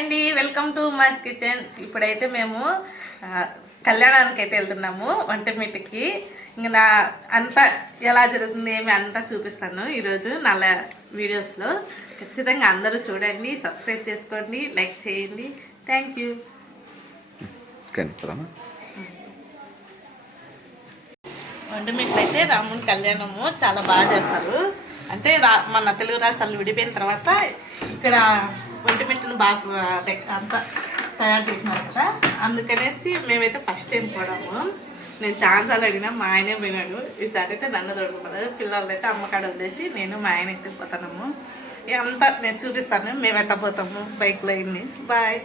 అండి, welcome to my kitchen. ఇప్పుడైతే మేము కళ్యాణానికి అయితే వెళ్తున్నాము, వంటమిటికి. ఇంకా నా అంతా ఎలా జరుగుతుంది ఏమి అంతా చూపిస్తాను ఈరోజు నా వీడియోస్లో. ఖచ్చితంగా అందరూ చూడండి, సబ్స్క్రైబ్ చేసుకోండి, లైక్ చేయండి. Thank you. వంటమిట్లు అయితే రాముని కళ్యాణము చాలా బాగా చేస్తారు. అంటే మన తెలుగు రాష్ట్రాలు విడిపోయిన తర్వాత ఇక్కడ ఒంటిమిట్టను బాగా అంతా తయారు చేసినారు కదా, అందుకనేసి మేమైతే ఫస్ట్ టైం పోవడము. నేను ఛాన్సాలు అడిగినా మా ఆయనే పోయినాడు. ఈసారి అయితే నన్ను తోడుకున్నారు. పిల్లలు అయితే అమ్మకాడ వదిలేసి నేను మా ఆయన అయితే పోతున్నాము. అంతా నేను చూపిస్తాను మేము ఎట్లా పోతాము బైక్లో. ఇన్ని బాయ్.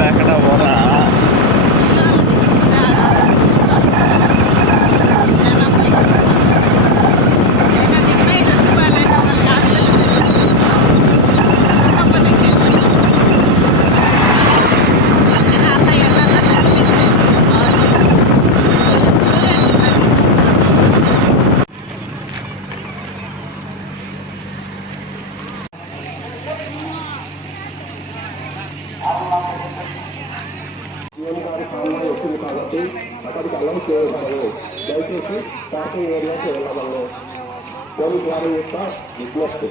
లేకుండా పోరా వచ్చింది కాబట్టి అక్కడికి అల్లం చేయగలరు. దయచేసి పార్కింగ్ ఏరియాకి వెళ్ళగలరు. పోలీస్ వారి యొక్క విజ్ఞప్తి.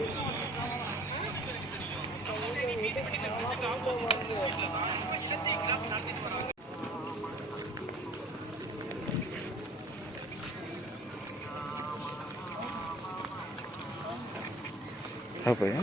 అయిపోయా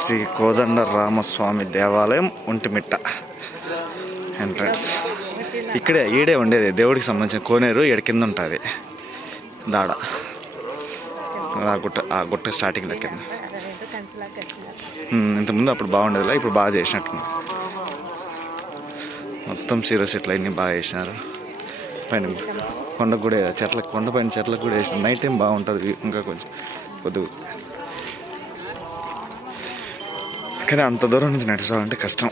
శ్రీ కోదండ రామస్వామి దేవాలయం ఒంటిమిట్ట ఎంట్రన్స్. ఈడే ఉండేది దేవుడికి సంబంధించిన కోనేరు ఈడ కింద ఉంటుంది దాడ. ఆ గుట్ట స్టార్టింగ్లో కింద. ఇంతకుముందు అప్పుడు బాగుండేదిలా, ఇప్పుడు బాగా చేసినట్టు. మొత్తం సీరియస్ ఇట్లా అన్నీ బాగా వేసినారు. పైన కొండకు కూడా చెట్లకు, కొండపైన చెట్లకు కూడా వేసినారు. నైట్ టైం బాగుంటుంది ఇంకా కొంచెం కొద్దిగా. కానీ అంత దూరం నుంచి నడిచాలంటే కష్టం.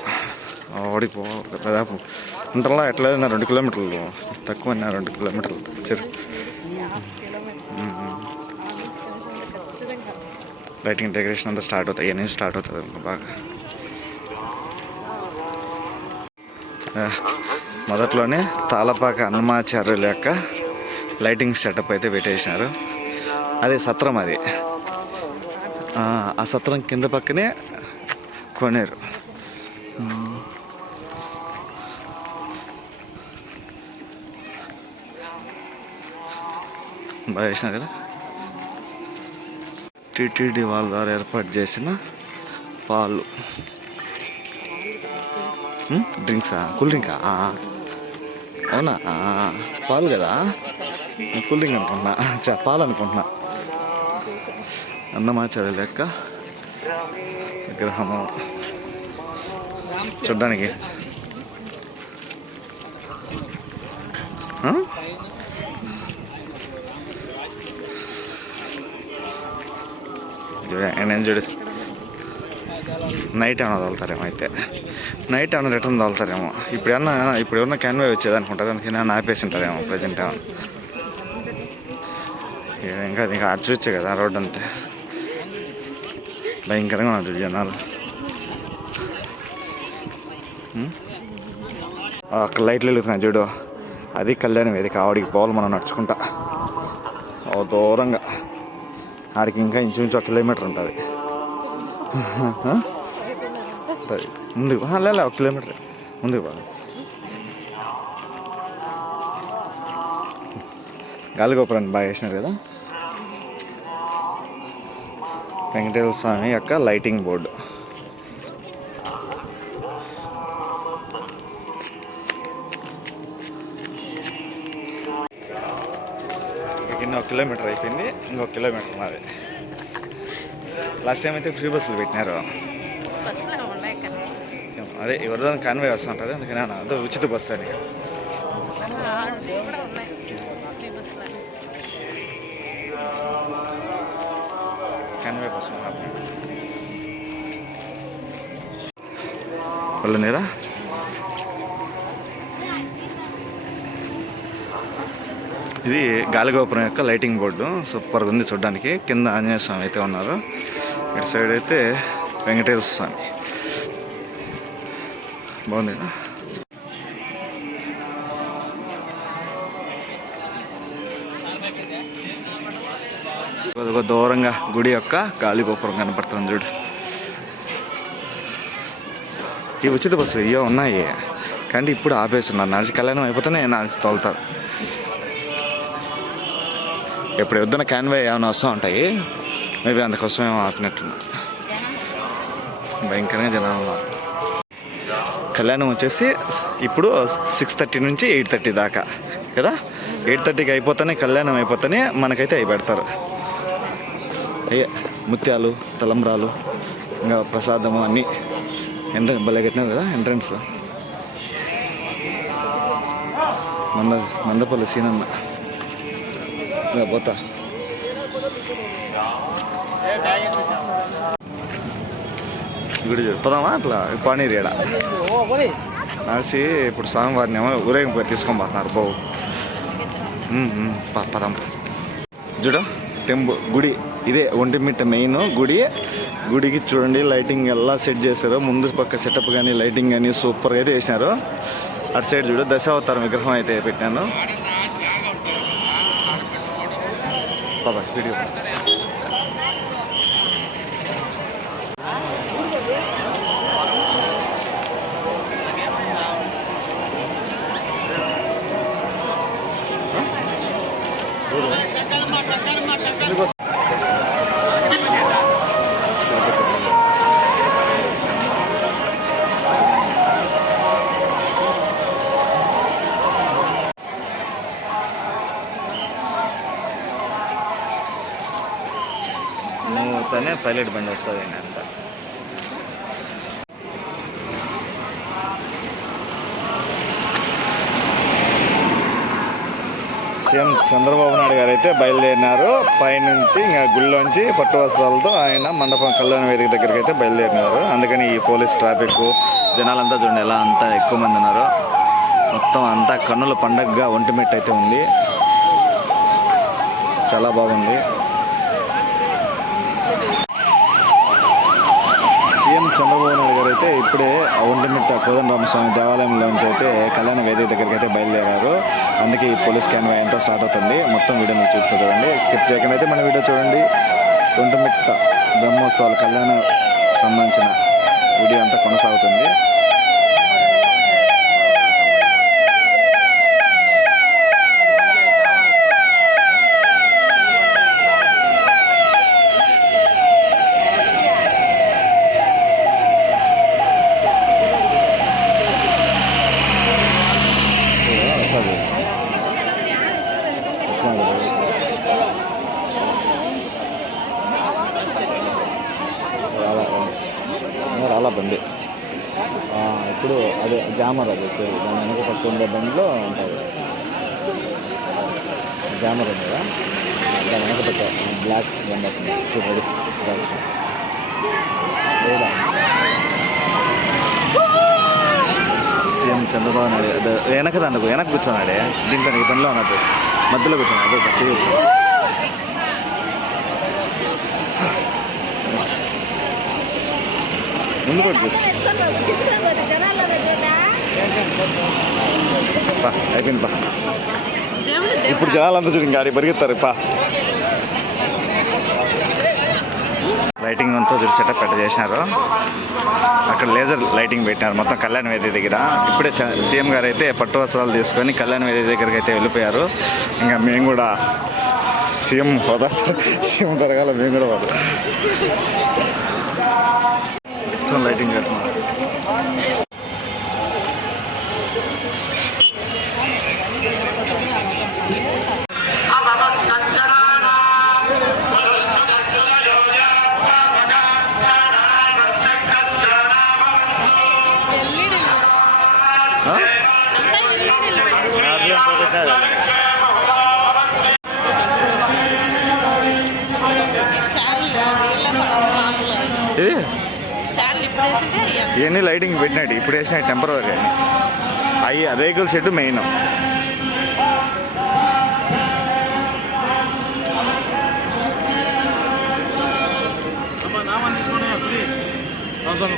ఓడిపో దాదాపు ఉంటలా ఎట్లా 2 కిలోమీటర్లు తక్కువ, 2 కిలోమీటర్లు సరే. లైటింగ్ డెకరేషన్ అంతా స్టార్ట్ అవుతాయి, ఇవన్నీ స్టార్ట్ అవుతుంది బాగా. మొదట్లోనే తాళపాక అన్నమాచార్యుల యొక్క లైటింగ్ సెటప్ అయితే పెట్టేసినారు. అదే సత్రం. అది ఆ సత్రం కింద పక్కనే కోనేరు. బాగా వేసినారు కదా. టీటీడీ వాళ్ళ ద్వారా ఏర్పాటు చేసిన పాలు, డ్రింక్సా, కూల్ డ్రింకా? అవునా, పాలు కదా. కూల్ డ్రింక్ అనుకుంటున్నా, పాలు అనుకుంటున్నా. అన్నమాచార్యుల యొక్క విగ్రహము చూడ్డానికి. నేను చూడు, నైట్ ఏమైనా తోలుతారేమో. అయితే నైట్ ఏమైనా రిటర్న్ తోలుతారేమో. ఇప్పుడు ఏమన్నా క్యాన్వే వచ్చేది అనుకుంటుంది, అందుకని ఏమైనా ఆపేసి ఉంటారేమో ప్రజెంట్. ఏమన్నా ఇంకా అటు చూచ్చే కదా రోడ్డు అంతే. భయంకరంగా ఉన్నారు జనాలు. అక్కడ లైట్లు వెలుగుతున్నాయి చూడు, అది కళ్యాణం వేదిక. ఆవిడికి పోవాలి మనం నడుచుకుంటా దూరంగా. ఆడికి ఇంకా ఇంచుమించు 1 కిలోమీటర్ ఉంటుంది. ముందుకు లేదు, 1 కిలోమీటర్ ముందుకు పోవాలి. గాలిగోపురాన్ని బాగా వేసినారు కదా. వెంకటేశ్వర స్వామి యొక్క లైటింగ్ బోర్డు. కింద 1 కిలోమీటర్ అయిపోయింది, ఇంకొక కిలోమీటర్ ఉన్నది. లాస్ట్ టైం అయితే ఫ్రీ బస్సులు పెట్టినారు. బస్సులు ఉన్నాయి కానీ అదే ఎవరిదో కాన్వే వస్తూ ఉంటుంది, అందుకని అదే ఉచిత బస్సు అని. కూడా ఉన్నాయి ఫ్రీ బస్సులు. కాన్వే బస్సు వెళ్ళలేదా? ఇది గాలిగోపురం యొక్క లైటింగ్ బోర్డు, సూపర్గా ఉంది చూడడానికి. కింద ఆంజనేయ స్వామి అయితే ఉన్నారు, ఇటు సైడ్ అయితే వెంకటేశ్వర స్వామి. బాగుంది కదా. కొద్దిగా దూరంగా గుడి యొక్క గాలిగోపురం కనపడుతుంది చూడు. ఈ ఉచిత బస్సు ఇవో ఉన్నాయి కానీ ఇప్పుడు ఆపేస్తున్నారు. నడిచి కళ్యాణం అయిపోతేనే నడిచి తోలుతారు. ఎప్పుడు వద్దున క్యాన్వే ఏమైనా వస్తూ ఉంటాయి, మేబీ అందుకోసం ఏమో ఆపినట్టున్నారు. భయంకరంగా జనాలు ఉన్నారు. కళ్యాణం వచ్చేసి ఇప్పుడు 6:30 నుంచి 8:30 దాకా కదా. 8:30కి అయిపోతేనే కళ్యాణం అయిపోతేనే మనకైతే అవి పెడతారు. అయ్యే ముత్యాలు, తలంబ్రాలు, ఇంకా ప్రసాదము అన్నీ. భలే కట్టినారు కదా ఎంట్రన్స్. మందపల్లి సీనన్న పోతా. గుడి పోదామా అట్లా పానీరు ఏడ నాసి. ఇప్పుడు స్వామివారిని ఏమో ఊరేగింపుగా తీసుకొని పోతున్నారు. బావు పదాం చూడు. గుడి ఇదే ఒంటిమిట్ట మెయిన్ గుడి. గుడికి చూడండి లైటింగ్ ఎలా సెట్ చేశారు. ముందు పక్క సెటప్ కానీ లైటింగ్ కానీ సూపర్గా అయితే వేసినారు. అటు సైడ్ చూడు దశావతారం విగ్రహం అయితే పెట్టాను. బాబా స్పీడ్ మూతనే పైలట్ బండి వస్తుంది అంతా. సీఎం చంద్రబాబు నాయుడు గారు అయితే బయలుదేరినారు. పైనుంచి ఇంకా గుళ్ళోంచి పట్టు వస్త్రాలతో ఆయన మండపం కళ్యాణ వేదిక దగ్గరికి అయితే బయలుదేరినారు. అందుకని ఈ పోలీస్ ట్రాఫిక్ జనాలంతా చూడండి ఎలా అంతా ఎక్కువ మంది ఉన్నారు. మొత్తం అంతా కన్నుల పండగగా ఒంటిమిట్ట అయితే ఉంది. చాలా బాగుంది. సీఎం చంద్రబాబు నాయుడు గారు అయితే ఇప్పుడే ఒంటిమిట్ట కోదండరామస్వామి దేవాలయంలోంచి అయితే కళ్యాణ వేదిక దగ్గరికి అయితే బయలుదేరారు. అందుకే ఈ పోలీస్ క్యాన్వా ఎంతో స్టార్ట్ అవుతుంది. మొత్తం వీడియో మీకు చూపిస్తా చూడండి. స్కిప్ చేయకుండా అయితే మన వీడియో చూడండి. ఒంటిమిట్ట బ్రహ్మోత్సవాల కళ్యాణ సంబంధించిన వీడియో అంతా కొనసాగుతుంది. రాలా బండి ఇప్పుడు అదే జామర్ అది వచ్చేది. దాని వెనక పక్క ఉండే బండిలో ఉంటుంది జామర్ ఉంది కదా. దాని వెనక పక్క బ్లాక్ బండి వస్తుంది చూడండి. లేదా సీఎం చంద్రబాబు నాయుడు వెనక దానికి వెనక కూర్చున్నాడే. దీంట్లో ఈ పనిలో ఉన్నట్టు మధ్యలో కూర్చున్నాడు. అదే చెయ్యి ముందు పడుతుంది. అయిపోయింది పా. ఇప్పుడు జనాలంతా చూడండి గాడి పరిగెత్తారు పా. లైటింగ్ అంతా చూసి సెటప్ చేసినారు. అక్కడ లేజర్ లైటింగ్ పెట్టినారు మొత్తం కళ్యాణ వేదిక దగ్గర. ఇప్పుడే సీఎం గారు అయితే పట్టు వస్త్రాలు తీసుకొని కళ్యాణ వేదిక దగ్గరికి అయితే వెళ్ళిపోయారు. ఇంకా మేము కూడా సీఎం హోదా సీఎం తరగాల మేము కూడా పోదు. మొత్తం లైటింగ్ పెడుతున్నారు. ఇది స్టాండ్ ఇప్పుడు వేసింటే ఇవన్నీ లైటింగ్ పెట్టినట్టు ఇప్పుడు వేసిన టెంపరీ అవి రేకుల షెడ్ మెయిన్.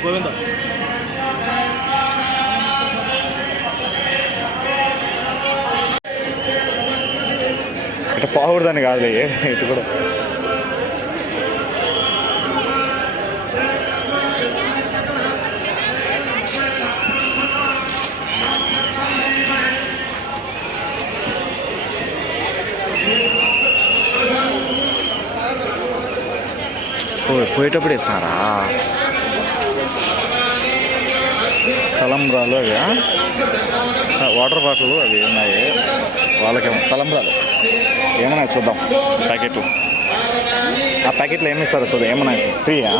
గోవింద ఇట్లా పోకూడదని కాదులే ఇటు కూడా. పోయేటప్పుడు ఇస్తారా తలంబ్రాలు అవి వాటర్ బాటిల్ అవి ఉన్నాయి వాళ్ళకేమో తలంబ్రాలు ఏమన్నాయి చూద్దాం ప్యాకెట్లు. ఆ ప్యాకెట్లు ఏమి ఇస్తారో చూద్దాం ఏమన్నాయి ఫ్రీయా.